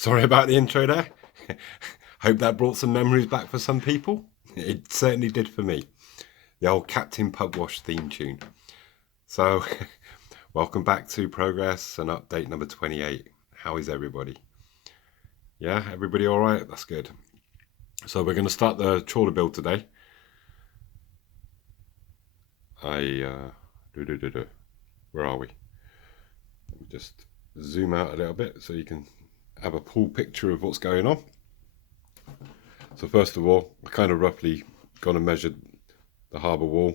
Sorry about the intro there. Hope that brought some memories back for some people. It certainly did for me. The old Captain Pugwash theme tune. So, welcome back to Progress and update number 28. How is everybody? Yeah, everybody all right? That's good. So we're going to start the trawler build today. Where are we? Let me just zoom out a little bit so you can have a full picture of what's going on. So first of all, I kind of roughly gone and measured the harbour wall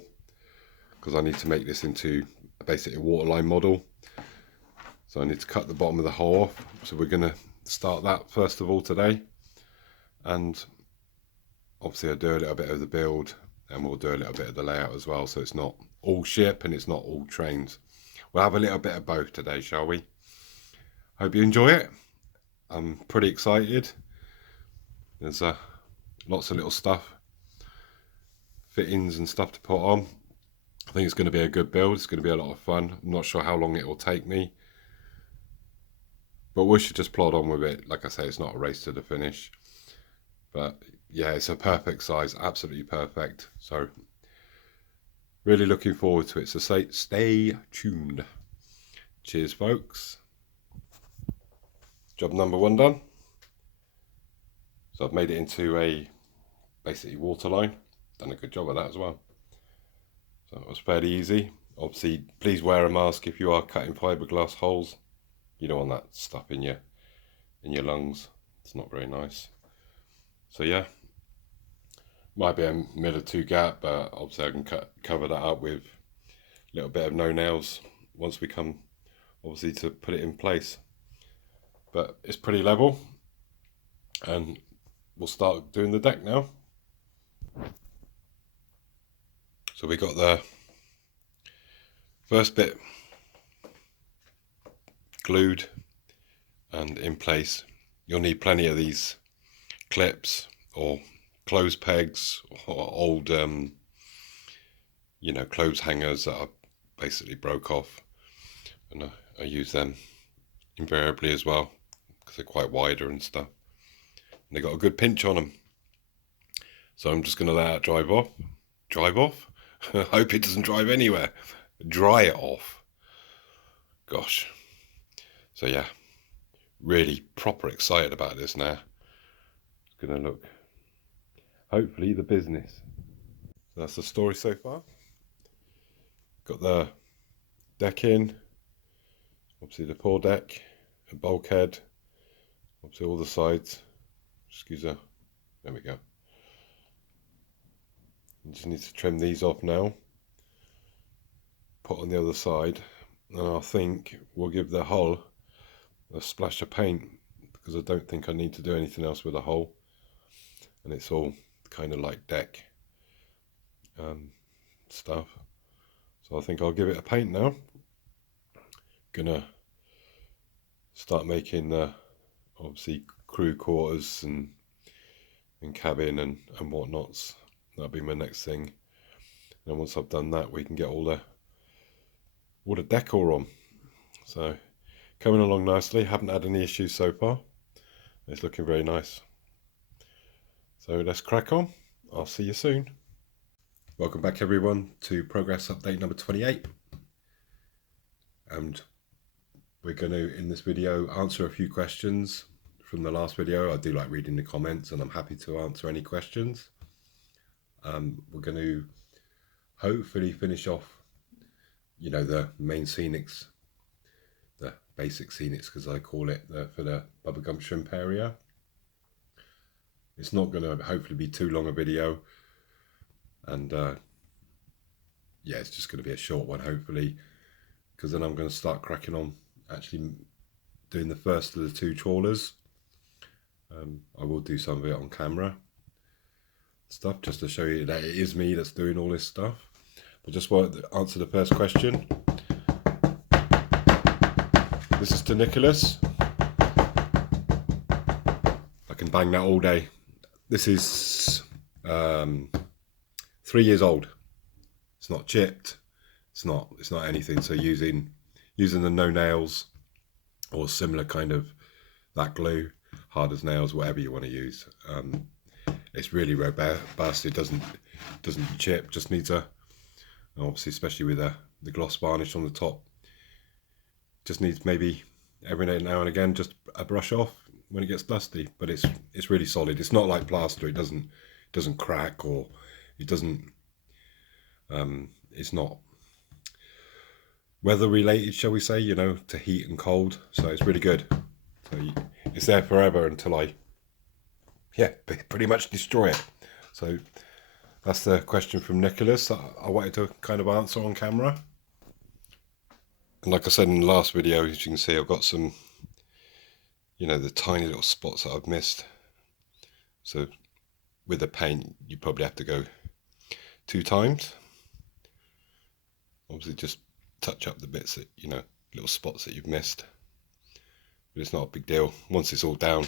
because I need to make this into basically a waterline model. So I need to cut the bottom of the hull off. So we're going to start that first of all today. And obviously I'll do a little bit of the build and we'll do a little bit of the layout as well. So it's not all ship and it's not all trains. We'll have a little bit of both today, shall we? Hope you enjoy it. I'm pretty excited. There's lots of little stuff, fittings and stuff to put on. I think it's going to be a good build. It's going to be a lot of fun. I'm not sure how long it will take me, but we should just plod on with it. Like I say, it's not a race to the finish, but yeah, it's a perfect size, absolutely perfect. So really looking forward to it. So stay tuned. Cheers, folks. Job number 1 done. So I've made it into a basically waterline. Done a good job of that as well. So it was fairly easy. Obviously, please wear a mask if you are cutting fiberglass holes. You don't want that stuff in your lungs. It's not very nice. So yeah, might be a mm.2 gap, but obviously I can cover that up with a little bit of no nails once we come obviously to put it in place. But it's pretty level, and we'll start doing the deck now. So we got the first bit glued and in place. You'll need plenty of these clips or clothes pegs or old clothes hangers that I basically broke off, and I use them invariably as well because they're quite wider and stuff, and they got a good pinch on them. So I'm just going to let that drive off. I hope it doesn't drive anywhere. Dry it off. Gosh. So yeah, really proper excited about this now. It's going to look, hopefully, the business. So that's the story so far. Got the deck in. Obviously the fore deck, a bulkhead. Obviously all the sides. Excuse me. There we go. You just need to trim these off now, put on the other side, and I think we'll give the hull a splash of paint because I don't think I need to do anything else with the hull, and it's all kind of like deck stuff. So I think I'll give it a paint now. Gonna start making obviously crew quarters and cabin and whatnots. That'll be my next thing. And once I've done that, we can get all the decor on. So coming along nicely. Haven't had any issues so far. It's looking very nice. So let's crack on. I'll see you soon. Welcome back everyone to progress update number 28. And we're going to, in this video, answer a few questions from the last video. I do like reading the comments and I'm happy to answer any questions. We're going to hopefully finish off, the main scenics, the basic scenics, because I call it, for the bubblegum shrimp area. It's not going to hopefully be too long a video, and yeah, it's just going to be a short one hopefully, because then I'm going to start cracking on actually doing the first of the 2 trawlers. I will do some of it on camera stuff just to show you that it is me that's doing all this stuff. But just want to answer the first question. This is to Nicholas. I can bang that all day. This is 3 years old. It's not chipped. It's not anything. So using the no nails or similar kind of that glue, hard as nails, whatever you want to use. It's really robust. It doesn't chip. Just needs obviously, especially with the gloss varnish on the top, just needs maybe every now and again just a brush off when it gets dusty. But it's really solid. It's not like plaster. It doesn't crack, or it doesn't. It's not weather related, shall we say, you know, to heat and cold. So it's really good. So it's there forever until I pretty much destroy it. So that's the question from Nicholas that I wanted to kind of answer on camera. And like I said in the last video, as you can see, I've got some, you know, the tiny little spots that I've missed. So with the paint, you probably have to go 2 times. Obviously just touch up the bits that, you know, little spots that you've missed. But it's not a big deal. Once it's all down,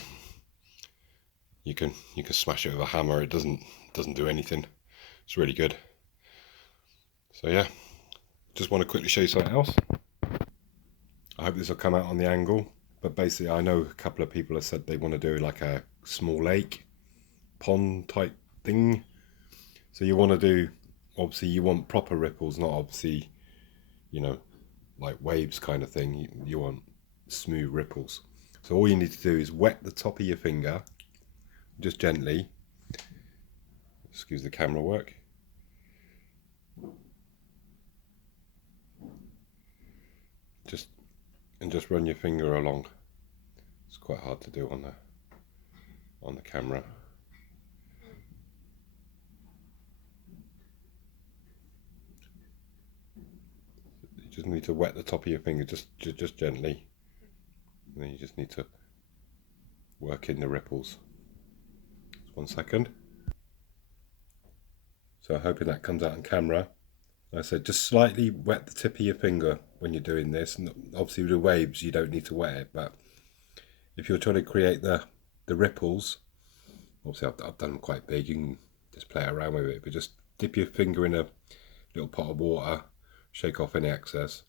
you can smash it with a hammer. It doesn't do anything. It's really good. So yeah, just want to quickly show you something else. I hope this will come out on the angle, but basically I know a couple of people have said they want to do like a small lake, pond type thing. So you want to do, obviously you want proper ripples, not obviously, you know, like waves kind of thing. You want smooth ripples. So all you need to do is wet the top of your finger, just gently. Excuse the camera work. Just run your finger along. It's quite hard to do on the camera. You just need to wet the top of your finger just gently. And then you just need to work in the ripples. Just 1 second. So I'm hoping that comes out on camera. Like I said, just slightly wet the tip of your finger when you're doing this. And obviously with the waves you don't need to wet it, but if you're trying to create the ripples, obviously I've done them quite big, you can just play around with it, but just dip your finger in a little pot of water, shake off any excess,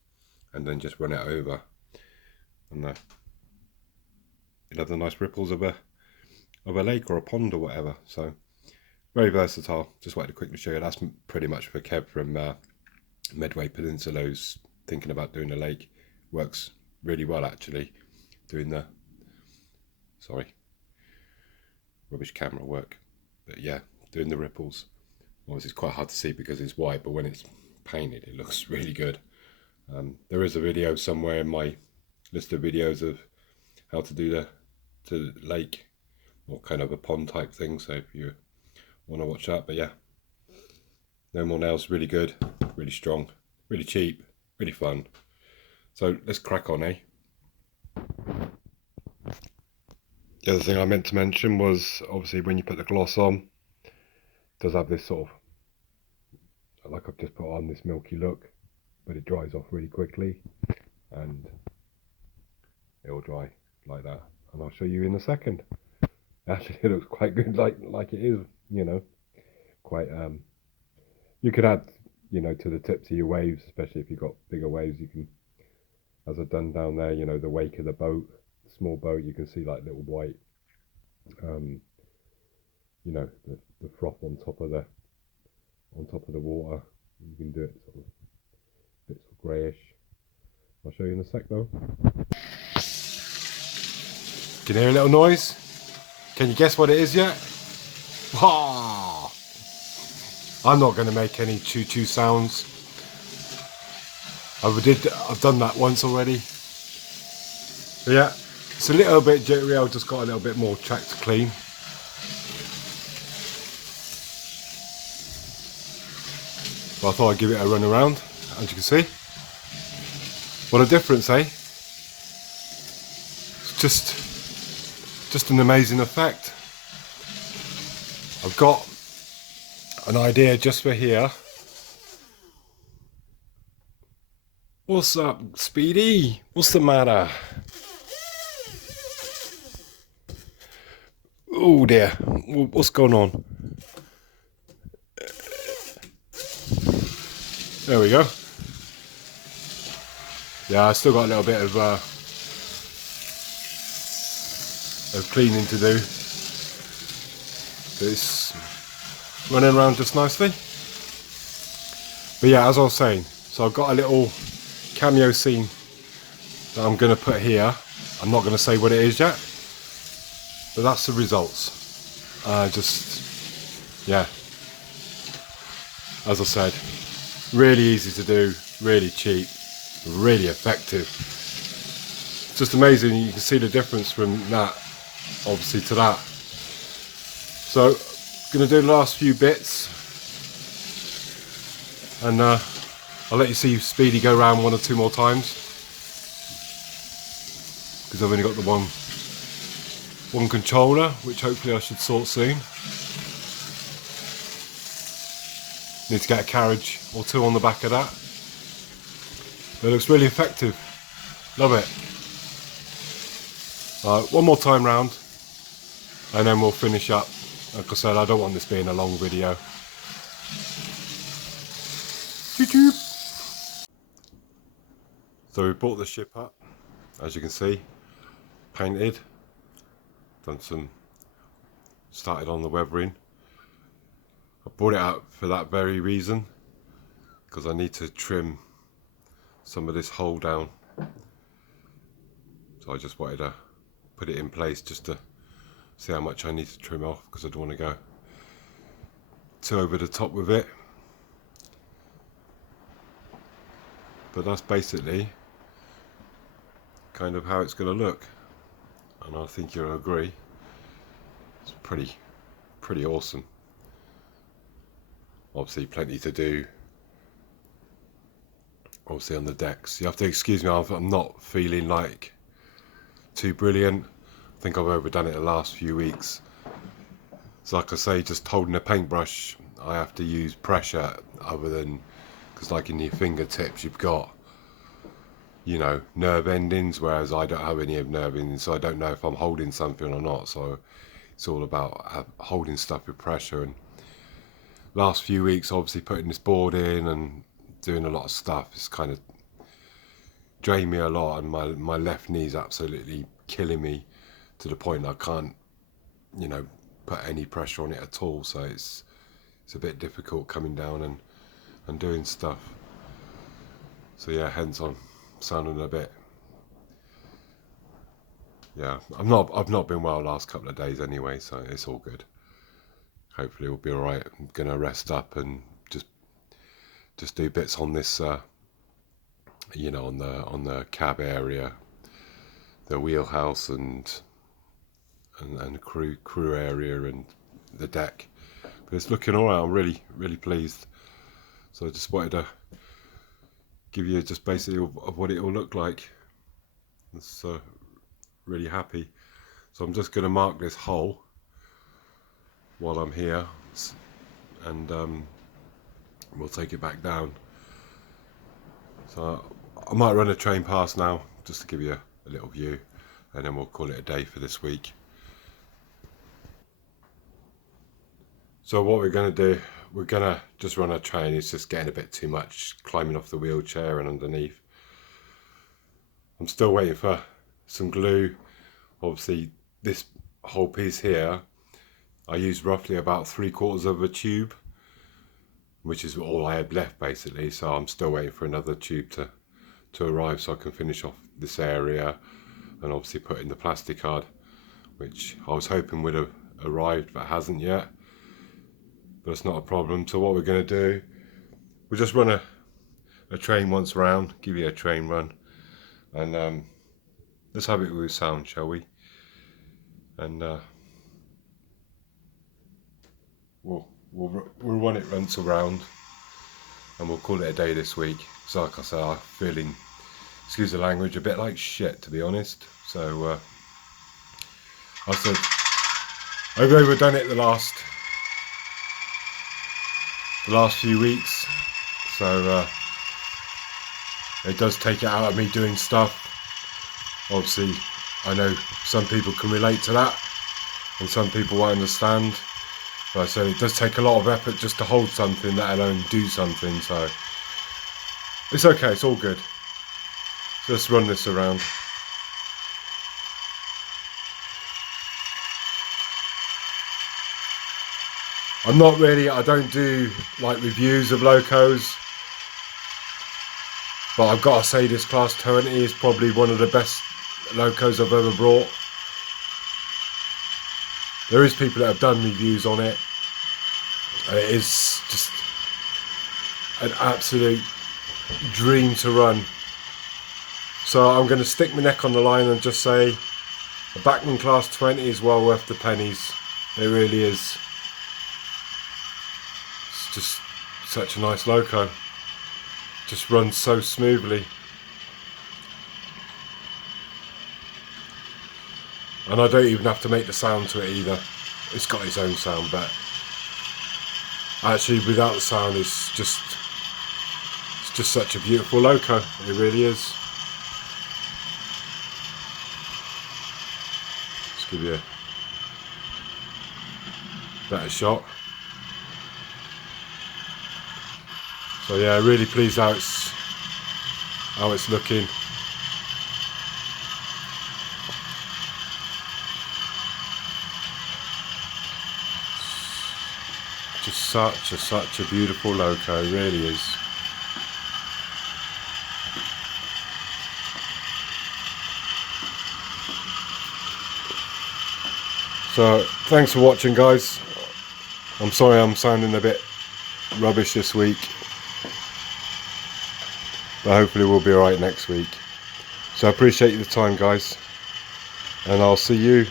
and then just run it over, and you'll have the nice ripples of a lake or a pond or whatever. So very versatile. Just wanted to quickly show you. That's pretty much for Kev from Medway Peninsula, who's thinking about doing a lake. Works really well actually, doing the rubbish camera work, but yeah, doing the ripples. Obviously it's quite hard to see because it's white, but when it's painted it looks really good. There is a video somewhere in my list of videos of how to do the lake or kind of a pond type thing, so if you want to watch that. But yeah, no more nails. Really good, really strong, really cheap, really fun. So let's crack on, eh? The other thing I meant to mention was obviously when you put the gloss on, it does have this sort of, like I've just put on, this milky look, but it dries off really quickly and it will dry like that, and I'll show you in a second. Actually it looks quite good like it is, you know, quite you could add, you know, to the tips of your waves, especially if you've got bigger waves. You can, as I've done down there, you know, the wake of the boat, small boat, you can see like little white you know, the froth on top of the water. You can do it sort of a bit sort of greyish. I'll show you in a sec though. Can you hear a little noise? Can you guess what it is yet? Oh, I'm not going to make any choo-choo sounds. I've done that once already. But yeah, it's a little bit jittery. I've just got a little bit more track to clean. But I thought I'd give it a run around, as you can see. What a difference, eh? just an amazing effect. I've got an idea just for here. What's up, Speedy? What's the matter? Oh dear, what's going on? There we go. Yeah, I still got a little bit of cleaning to do. But it's running around just nicely. But yeah, as I was saying, so I've got a little cameo scene that I'm going to put here. I'm not going to say what it is yet, but that's the results. Yeah, as I said, really easy to do, really cheap, really effective. It's just amazing. You can see the difference from that, obviously, to that. So, going to do the last few bits, and I'll let you see Speedy go around 1 or 2 more times, because I've only got the one controller, which hopefully I should sort soon. Need to get a carriage or 2 on the back of that. But it looks really effective. Love it. One more time round, and then we'll finish up. Like I said, I don't want this being a long video. Choo-choo. So we brought the ship up, as you can see, painted, started on the weathering. I brought it out for that very reason, because I need to trim some of this hull down. So I just wanted to put it in place just to see how much I need to trim off, because I don't want to go too over the top with it. But that's basically kind of how it's going to look, and I think you'll agree it's pretty awesome. Obviously plenty to do, obviously, on the decks. You have to excuse me, I'm not feeling like too brilliant. I think I've overdone it the last few weeks. So like I say, just holding a paintbrush, I have to use pressure, other than, because like in your fingertips you've got, you know, nerve endings, whereas I don't have any of nerve endings, so I don't know if I'm holding something or not. So it's all about holding stuff with pressure. And last few weeks, obviously putting this board in and doing a lot of stuff, it's kind of drained me a lot, and my left knee's absolutely killing me, to the point I can't, you know, put any pressure on it at all. So it's a bit difficult coming down and doing stuff. So yeah, hence I'm sounding a bit, yeah, I've not been well the last couple of days anyway, so it's all good. Hopefully we'll be all right. I'm gonna rest up and just do bits on this, you know, on the cab area, the wheelhouse, and crew area, and the deck. But it's looking all right. I'm really pleased. So I just wanted to give you just basically of what it will look like. It's really happy. So I'm just going to mark this hole while I'm here, and we'll take it back down. So I might run a train past now, just to give you a little view, and then we'll call it a day for this week. So what we're going to do, we're going to just run a train. It's just getting a bit too much climbing off the wheelchair and underneath. I'm still waiting for some glue. Obviously this whole piece here, I used roughly about 3/4 of a tube, which is all I had left basically. So I'm still waiting for another tube to arrive, so I can finish off this area and obviously put in the plastic card, which I was hoping would have arrived but hasn't yet. But it's not a problem. So what we're going to do, we'll just run a train once round, give you a train run, and let's have it with sound, shall we? And we'll run it once around, and we'll call it a day this week. So like I said, I'm feeling, excuse the language, a bit like shit, to be honest. So I said, I've overdone it the last few weeks, so it does take it out of me doing stuff. Obviously, I know some people can relate to that, and some people won't understand. But I said it does take a lot of effort just to hold something, let alone do something. So it's okay, it's all good. So let's run this around. I don't do like reviews of Locos, but I've got to say this Class 20 is probably one of the best Locos I've ever brought. There is people that have done reviews on it, and it is just an absolute dream to run. So I'm going to stick my neck on the line and just say a Bachmann Class 20 is well worth the pennies. It really is. It's just such a nice Loco. Just runs so smoothly. And I don't even have to make the sound to it either. It's got its own sound, but actually without the sound it's just such a beautiful Loco. It really is. Let's give you a better shot. So yeah, really pleased how it's looking. Just such a beautiful Loco, it really is. So thanks for watching, guys. I'm sorry I'm sounding a bit rubbish this week, but hopefully we'll be alright next week. So I appreciate your time, guys, and I'll see you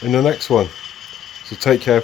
in the next one. So take care.